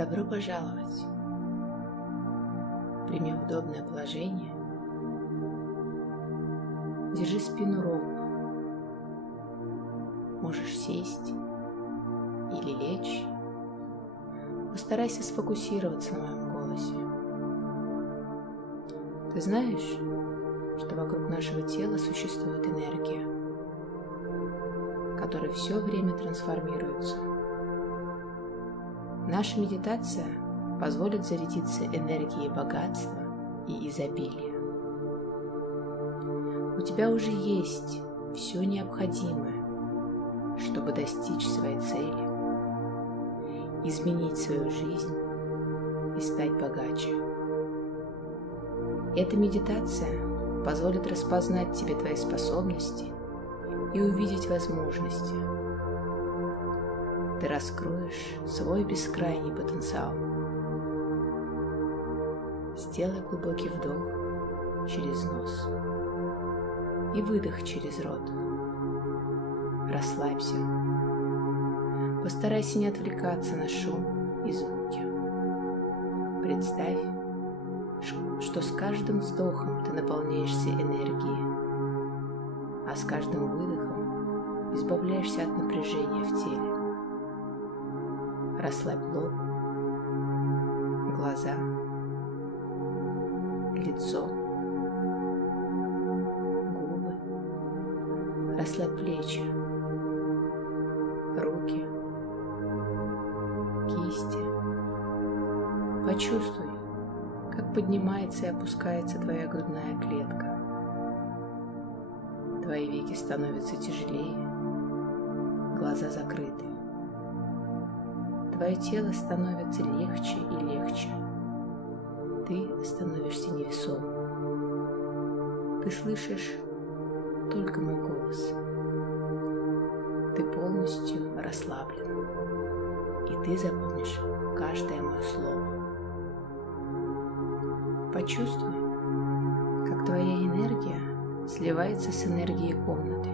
Добро пожаловать! Прими удобное положение. Держи спину ровно. Можешь сесть или лечь. Постарайся сфокусироваться на моем голосе. Ты знаешь, что вокруг нашего тела существует энергия, которая все время трансформируется. Наша медитация позволит зарядиться энергией богатства и изобилия. У тебя уже есть все необходимое, чтобы достичь своей цели, изменить свою жизнь и стать богаче. Эта медитация позволит распознать тебе твои способности и увидеть возможности. Ты раскроешь свой бескрайний потенциал. Сделай глубокий вдох через нос и выдох через рот. Расслабься. Постарайся не отвлекаться на шум и звуки. Представь, что с каждым вздохом ты наполняешься энергией, а с каждым выдохом избавляешься от напряжения в теле. Расслабь лоб, глаза, лицо, губы. Расслабь плечи, руки, кисти. Почувствуй, как поднимается и опускается твоя грудная клетка. Твои веки становятся тяжелее, глаза закрыты. Твое тело становится легче и легче. Ты становишься невесомым. Ты слышишь только мой голос. Ты полностью расслаблен. И ты запомнишь каждое мое слово. Почувствуй, как твоя энергия сливается с энергией комнаты.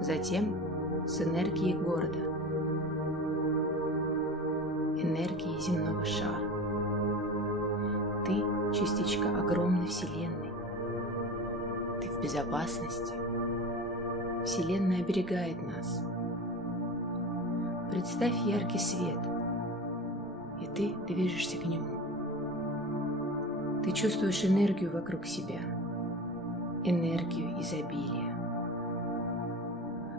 Затем с энергией города. Энергии земного шара. Ты частичка огромной Вселенной. Ты в безопасности. Вселенная оберегает нас. Представь яркий свет, и ты движешься к нему. Ты чувствуешь энергию вокруг себя, энергию изобилия.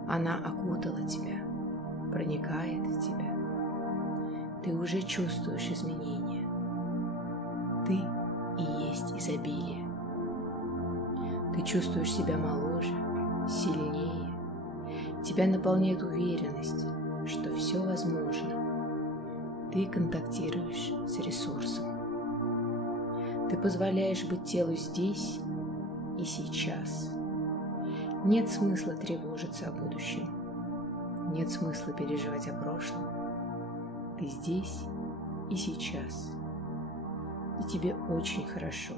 Она окутала тебя, проникает в тебя. Ты уже чувствуешь изменения. Ты и есть изобилие. Ты чувствуешь себя моложе, сильнее. Тебя наполняет уверенность, что все возможно. Ты контактируешь с ресурсом. Ты позволяешь быть телу здесь и сейчас. Нет смысла тревожиться о будущем. Нет смысла переживать о прошлом. Ты здесь и сейчас. И тебе очень хорошо.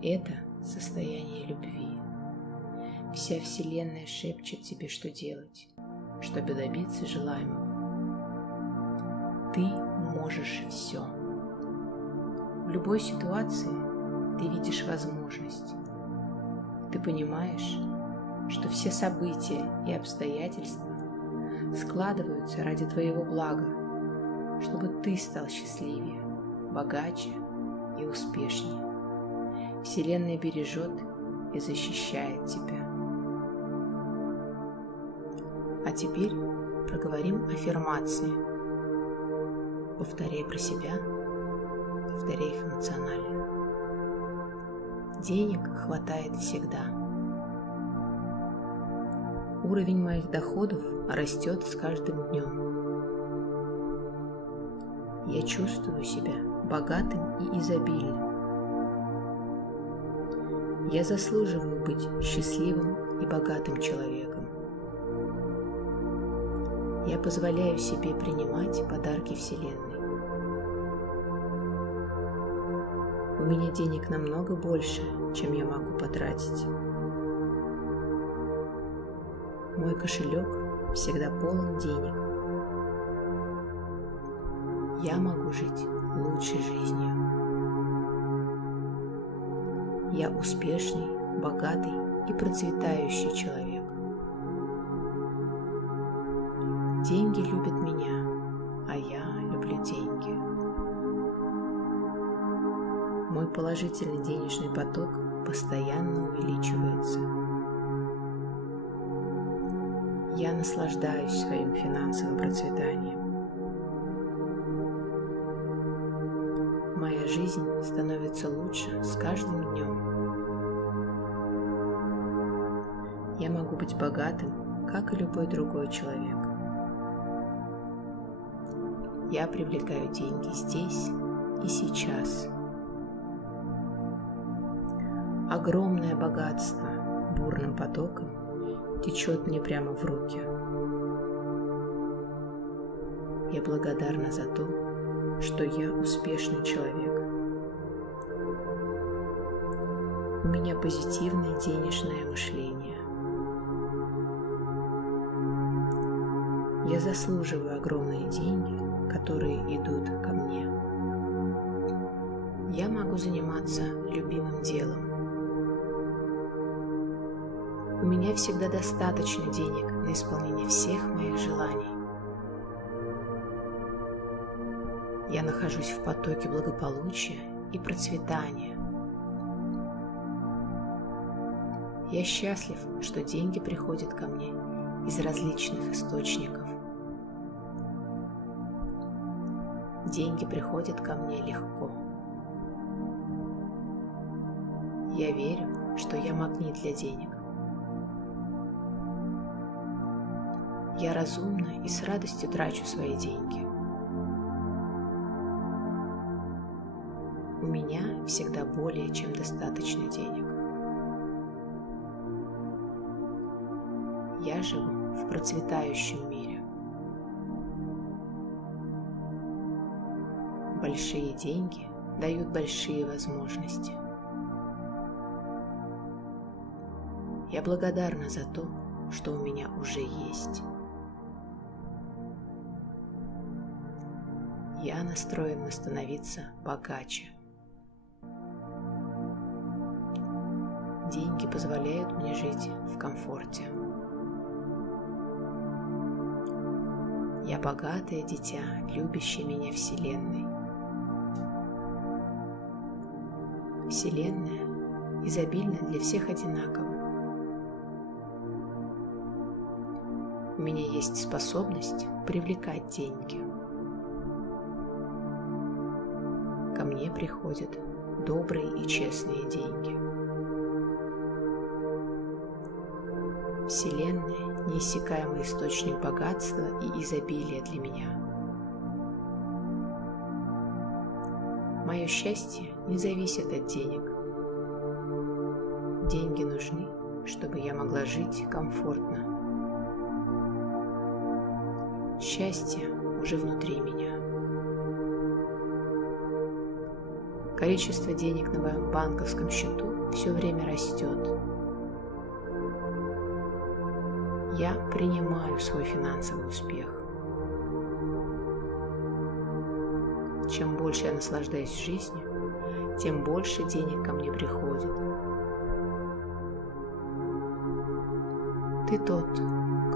Это состояние любви. Вся Вселенная шепчет тебе, что делать, чтобы добиться желаемого. Ты можешь все. В любой ситуации ты видишь возможность. Ты понимаешь, что все события и обстоятельства складываются ради твоего блага, чтобы ты стал счастливее, богаче и успешнее. Вселенная бережет и защищает тебя. А теперь проговорим аффирмации. Повторяй про себя, повторяй их эмоционально. Денег хватает всегда. Уровень моих доходов растет с каждым днем. Я чувствую себя богатым и изобильным. Я заслуживаю быть счастливым и богатым человеком. Я позволяю себе принимать подарки Вселенной. У меня денег намного больше, чем я могу потратить. Мой кошелек всегда полон денег. я могу жить лучшей жизнью. Я успешный, богатый и процветающий человек. Деньги любят меня, а я люблю деньги. Мой положительный денежный поток постоянно увеличивается. Я наслаждаюсь своим финансовым процветанием. Моя жизнь становится лучше с каждым днем. Я могу быть богатым, как и любой другой человек. Я привлекаю деньги здесь и сейчас. Огромное богатство бурным потоком течет мне прямо в руки. Я благодарна за то, что я успешный человек. У меня позитивное денежное мышление. Я заслуживаю огромные деньги, которые идут ко мне. Я могу заниматься любимым делом. У меня всегда достаточно денег на исполнение всех моих желаний. Я нахожусь в потоке благополучия и процветания. Я счастлив, что деньги приходят ко мне из различных источников. Деньги приходят ко мне легко. Я верю, что я магнит для денег. Я разумно и с радостью трачу свои деньги. У меня всегда более чем достаточно денег. Я живу в процветающем мире. Большие деньги дают большие возможности. Я благодарна за то, что у меня уже есть. Я настроена становиться богаче. Деньги позволяют мне жить в комфорте. Я богатое дитя, любящее меня Вселенной. Вселенная изобильна для всех одинаково. У меня есть способность привлекать деньги. Ко мне приходят добрые и честные деньги. Вселенная – неиссякаемый источник богатства и изобилия для меня. Мое счастье не зависит от денег. Деньги нужны, чтобы я могла жить комфортно. Счастье уже внутри меня. Количество денег на моем банковском счету все время растет. Я принимаю свой финансовый успех. Чем больше я наслаждаюсь жизнью, тем больше денег ко мне приходит. Ты тот,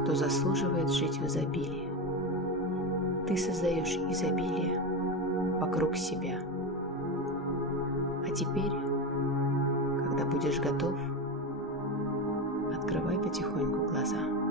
кто заслуживает жить в изобилии. Ты создаешь изобилие вокруг себя. А теперь, когда будешь готов, открывай потихоньку глаза.